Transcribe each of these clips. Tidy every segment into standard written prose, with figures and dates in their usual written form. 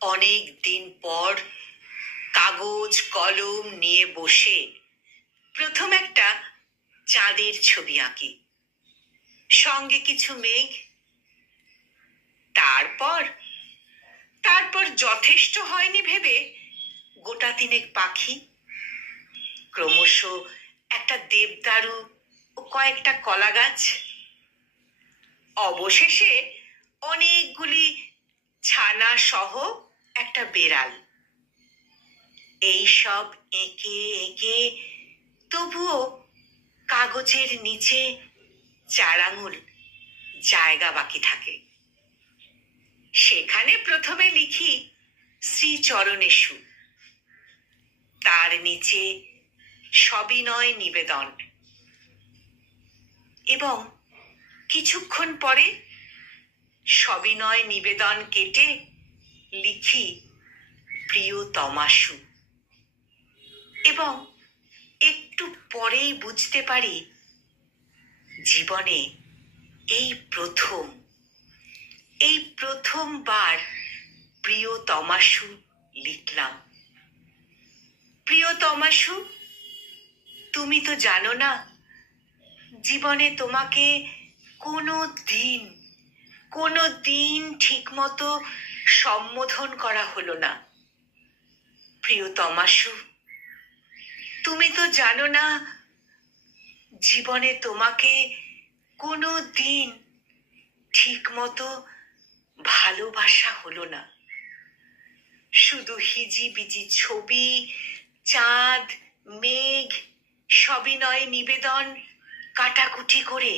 অনেক দিন পর কাগজ কলম নিয়ে বসে প্রথম একটা চাঁদের ছবি আঁকি, সঙ্গে কিছু মেঘ। তারপর তারপর যথেষ্ট হয়নি ভেবে গোটা তিনেক পাখি, ক্রমশ একটা দেবদারু ও কয়েকটা কলা গাছ, অবশেষে অনেকগুলি ছানা সহ একটা বেড়াল। এই সব এঁকে এঁকে তবুও কাগজের নিচে 4 আঙুল জায়গা বাকি থাকে। সেখানে প্রথমে লিখি শ্রীচরণেষু, তার নিচে সবিনয় নিবেদন, এবং কিছুক্ষণ পরে সবিনয় নিবেদন কেটে লিখি প্রিয়তমাশু, এবং একটু পরেই বুঝতে পারি জীবনে এই প্রথমবার প্রিয়তমাশু লিখলাম। প্রিয়তমাশু, তুমি তো জানো না, জীবনে তোমাকে কোনো দিন ঠিক মতো সম্বোধন করা হলো না। প্রিয়তমাশু, তুমি তো জানো না, জীবনে তোমাকে কোনো দিন ঠিক মতো ভালোবাসা হলো না। শুধু হিজিবিজি ছবি, চাঁদ, মেঘ, সবিনয় নিবেদন কাটাকুটি করে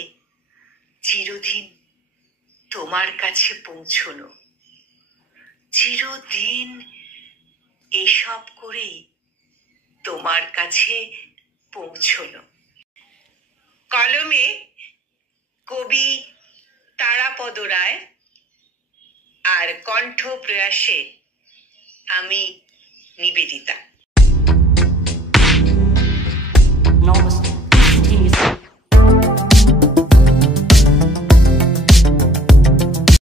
চিরদিন তোমার কাছে পৌঁছনো। চিরদিন এসব করেই তোমার কাছে পৌঁছনো। কলমে কবি তারাপদ রায়, আর কণ্ঠ প্রয়াসে আমি নিবেদিতা।